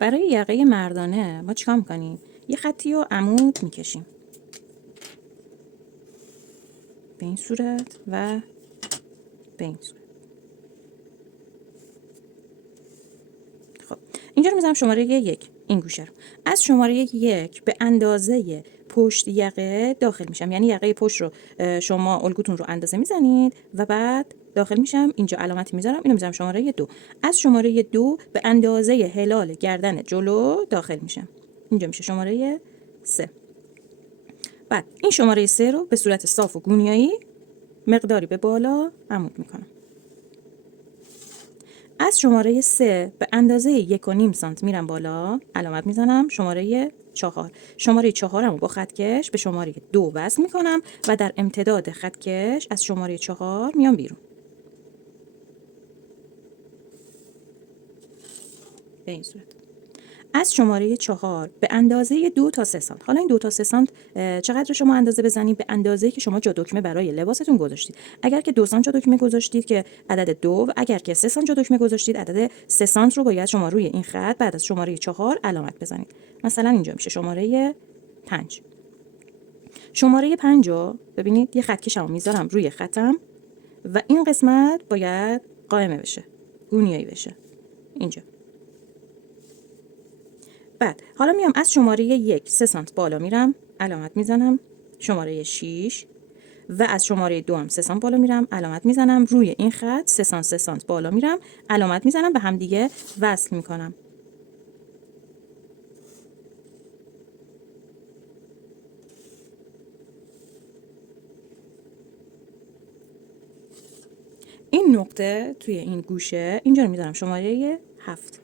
برای یقه مردانه ما چیکار میکنیم؟ یه خطی رو عمود میکشیم به این صورت و به این صورت. خب اینجا رو میذارم شماره 1 این گوشه رو. از شماره 1 به اندازه پشت یقه داخل میشم، یعنی یقه پشت رو شما الگوتون رو اندازه میزنید و بعد داخل میشم. اینجا علامتی میذارم، اینو میذارم شماره 2. از شماره 2 به اندازه هلال گردن جلو داخل میشم، اینجا میشه شماره 3. بعد این شماره 3 رو به صورت صاف و گونیایی مقداری به بالا عمود میکنم. از شماره 3 به اندازه 1.5 سانت میرم بالا، علامت میزنم شماره 4. شماره 4 رو با خطکش به شماره 2 وصل میکنم و در امتداد خطکش از شماره 4 میام بیرون به این صورت. از شماره 4 به اندازه 2 تا 3 سانت. حالا این 2 تا 3 سانت چقدر شما اندازه بزنید؟ به اندازه‌ای که شما جا دکمه برای لباستون گذاشتید. اگر که 2 سانت جا دکمه گذاشتید که عدد 2، و اگر که 3 سانت جا دکمه گذاشتید عدد 3 سانت رو باید شما روی این خط بعد از شماره 4 علامت بزنید. مثلا اینجا میشه شماره 5. شماره 5 رو ببینید یه خط کشمو میذارم روی خطم و این قسمت باید قائمه بشه، گونیایی بشه اینجا. بعد حالا میام از شماره 1 3 سانت بالا میرم، علامت میزنم شماره 6 و از شماره 2 هم 3 سانت بالا میرم، علامت میزنم روی این خط 3 سانت 3 سانت بالا میرم، علامت میزنم، به هم دیگه وصل میکنم. این نقطه توی این گوشه اینجا رو میذارم شماره 7.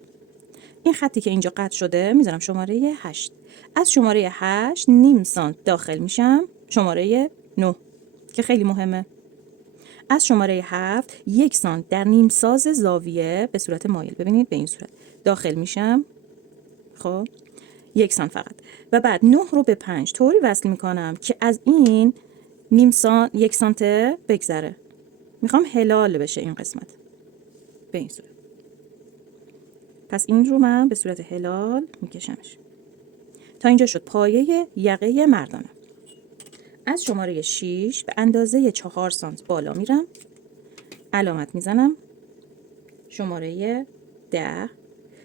این خطی که اینجا قطع شده میذارم شماره 8. از شماره 8 نیم سانت داخل میشم، شماره 9 که خیلی مهمه. از شماره 7 1 سانت در نیم ساز زاویه به صورت مایل، ببینید به این صورت داخل میشم. خب 1 سانت فقط. و بعد 9 رو به 5 طوری وصل میکنم که از این نیم سانت 1 سانت بگذره. میخوام هلال بشه این قسمت به این صورت. پس این رو من به صورت هلال میکشمش. تا اینجا شد پایه یقه مردانه. از شماره 6 به اندازه 4 سانت بالا میرم، علامت میزنم شماره 10.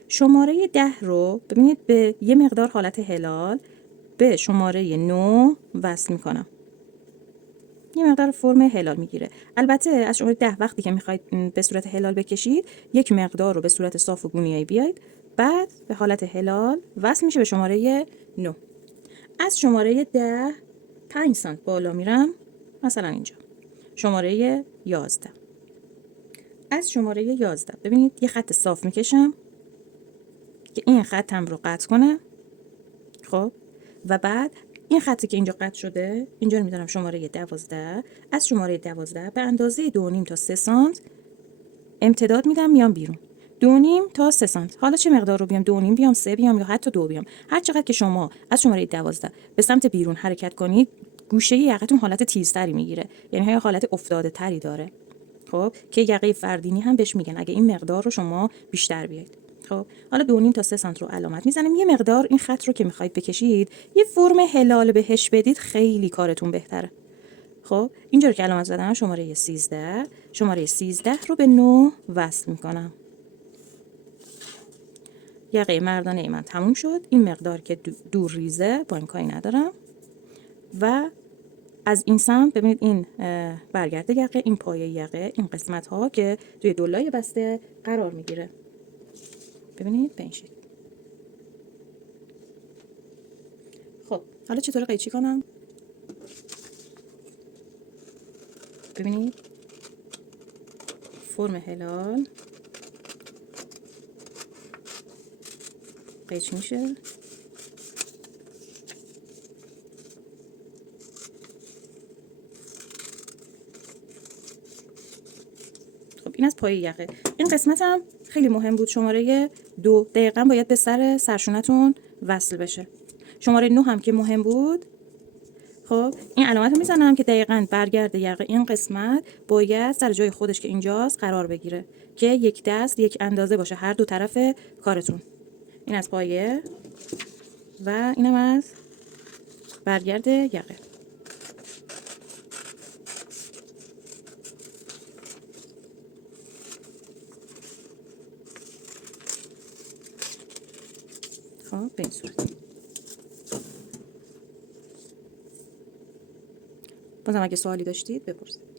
شماره 10 رو ببینید به یه مقدار حالت هلال به شماره 9 وصل میکنم، یه مقدار فرم هلال میگیره. البته از شماره 10 وقتی که میخواید به صورت هلال بکشید یک مقدار رو به صورت صاف و گونیایی بیاید، بعد به حالت هلال وصل میشه به شماره 9. از شماره 10 5 سانت بالا میرم، مثلا اینجا شماره 11. از شماره 11 ببینید یه خط صاف میکشم که این خطم رو قطع کنه. خب و بعد این خطی که اینجا قطع شده اینجا رو میذارم شماره 12. از شماره 12 به اندازه 2.5 تا 3 سانت امتداد میدم، میام بیرون. 2.5 تا 3 سانت. حالا چه مقدار رو بیام؟ 2.5 بیام، 3 بیام یا حتی 2 بیام. هر چقدر که شما از شماره 12 به سمت بیرون حرکت کنید گوشه یقتون حالت تیزتری میگیره، یعنی حالت افتاده تری داره. خب که یقه فردینی هم بهش میگن اگه این مقدار رو شما بیشتر بیاید. خب حالا 2.5 تا 3 سانت رو علامت میزنیم. یه مقدار این خط رو که میخواید بکشید یه فرم هلال بهش بدید، خیلی کارتون بهتره. خب اینجا رو که علامت زدم شماره 13. شماره 13 رو به 9 وصل میکنم. یقه مردانه من تموم شد. این مقدار که دور ریزه با این کاری ندارم و از این سمت ببینید این برگرد یقه، این پایه یقه، این قسمت ها که توی دولای بسته قرار میگیره، ببینید به این شکل. خب حالا چطور قیچی کنم؟ ببینید فرم هلال قیچی میشه. خب این از پایه یقه. این قسمت هم خیلی مهم بود، شماره 2 دقیقاً باید به سر سرشونتون وصل بشه. شماره 9 هم که مهم بود. خب این علامت رو میزنم که دقیقاً برگرد یقه این قسمت باید سر جای خودش که اینجاست قرار بگیره که یک دست یک اندازه باشه هر دو طرف کارتون. این از پایه و اینم از برگرد یقه. خب به این صورت. بازم اگه سوالی داشتید بپرسید.